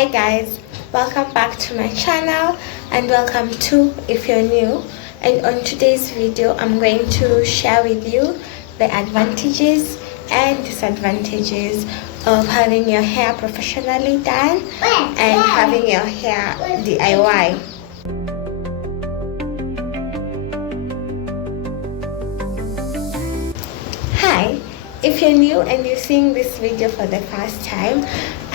Hi guys, welcome back to my channel and welcome to if you're new. And on today's video I'm going to share with you the advantages and disadvantages of having your hair professionally done and having your hair DIY. Hi, if you're new and you're seeing this video for the first time,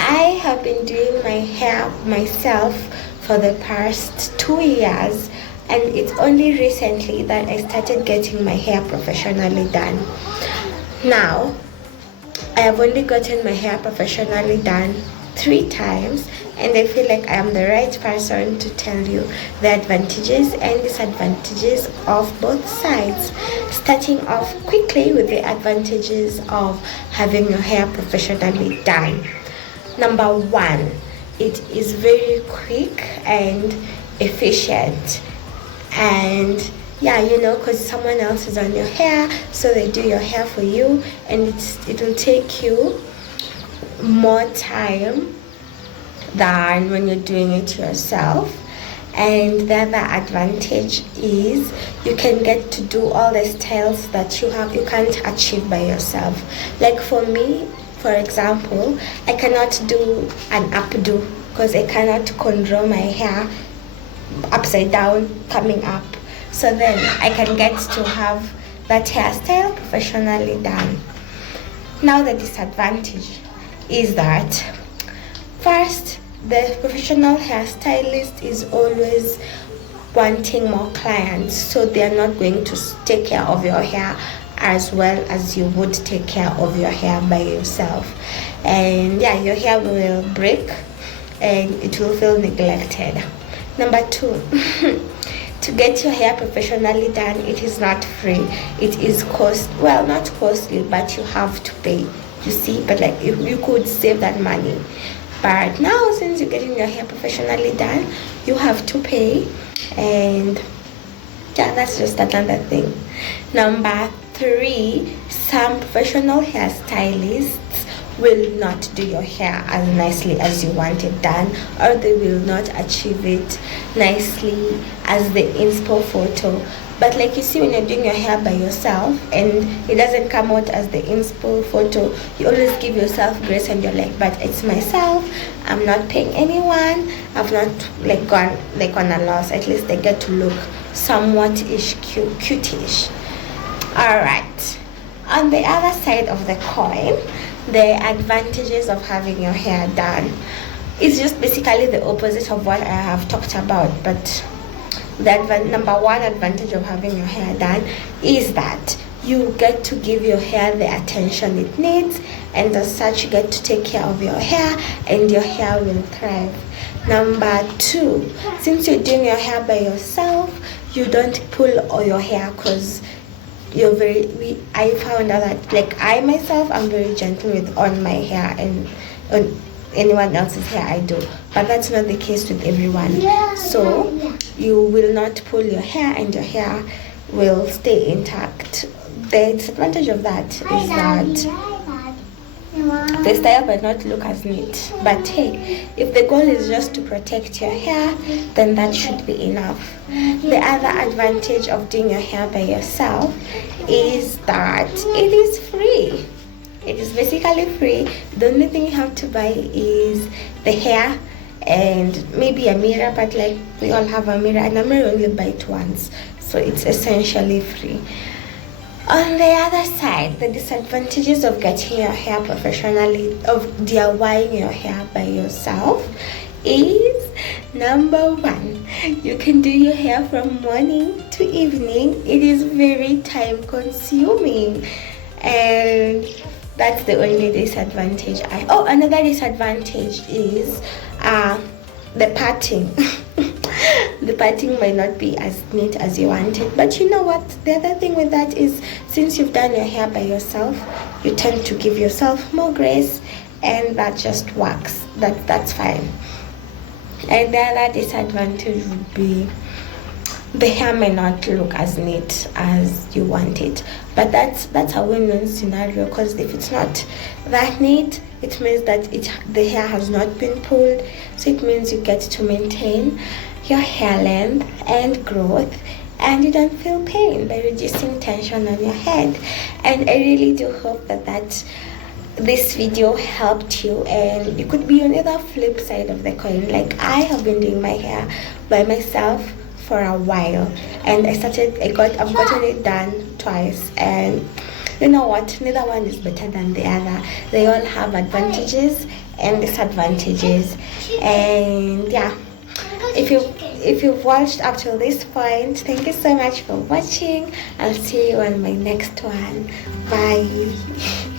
I have been doing my hair myself for the past 2 years, and it's only recently that I started getting my hair professionally done. Now, I have only gotten my hair professionally done 3 times, and I feel like I am the right person to tell you the advantages and disadvantages of both sides. Starting off quickly with the advantages of having your hair professionally done. Number 1, it is very quick and efficient, and yeah, you know, because someone else is on your hair, so they do your hair for you, and it will take you more time than when you're doing it yourself. And the other advantage is you can get to do all the styles that you can't achieve by yourself. Like for me, for example, I cannot do an updo because I cannot control my hair upside down coming up. So then I can get to have that hairstyle professionally done. Now the disadvantage is that first, the professional hairstylist is always wanting more clients, so they are not going to take care of your hair as well as you would take care of your hair by yourself. And yeah, your hair will break and it will feel neglected. Number 2, to get your hair professionally done, it is not free. It is not costly, but you have to pay, you see. But like you could save that money, but now since you're getting your hair professionally done, you have to pay. And yeah, that's just another thing. Number 3, some professional hairstylists will not do your hair as nicely as you want it done, or they will not achieve it nicely as the inspo photo. But like you see, when you're doing your hair by yourself and it doesn't come out as the inspo photo, you always give yourself grace and you're like, but it's myself, I'm not paying anyone, I've not like gone like on a loss. At least they get to look somewhat cute-ish. Alright, on the other side of the coin, the advantages of having your hair done is just basically the opposite of what I have talked about. But the number 1 advantage of having your hair done is that you get to give your hair the attention it needs, and as such you get to take care of your hair and your hair will thrive. Number 2, since you're doing your hair by yourself, you don't pull all your hair, because I found out that like I myself am very gentle with on my hair and on anyone else's hair I do, but that's not the case with everyone. So you will not pull your hair and your hair will stay intact. The disadvantage of that is that the style might not look as neat, but hey, if the goal is just to protect your hair, then that should be enough. The other advantage of doing your hair by yourself is that it is free. It is basically free. The only thing you have to buy is the hair and maybe a mirror, but like we all have a mirror, and a mirror only buy it once, so it's essentially free. On the other side, the disadvantages of getting your hair professionally, of DIYing your hair by yourself, is number 1, you can do your hair from morning to evening. It is very time consuming, and that's the only disadvantage. Another disadvantage is the parting. The parting might not be as neat as you want it, but you know what, the other thing with that is, since you've done your hair by yourself, you tend to give yourself more grace, and that just works. That's fine. And the other disadvantage would be the hair may not look as neat as you want it, but that's a win-win scenario, because if it's not that neat, it means that the hair has not been pulled. So it means you get to maintain your hair length and growth, and you don't feel pain by reducing tension on your head. And I really do hope that this video helped you, and you could be on the other flip side of the coin. Like, I have been doing my hair by myself for a while, and I've gotten it done twice, and you know what, neither one is better than the other. They all have advantages and disadvantages. And yeah, if you've watched up till this point, thank you so much for watching. I'll see you on my next one. Bye.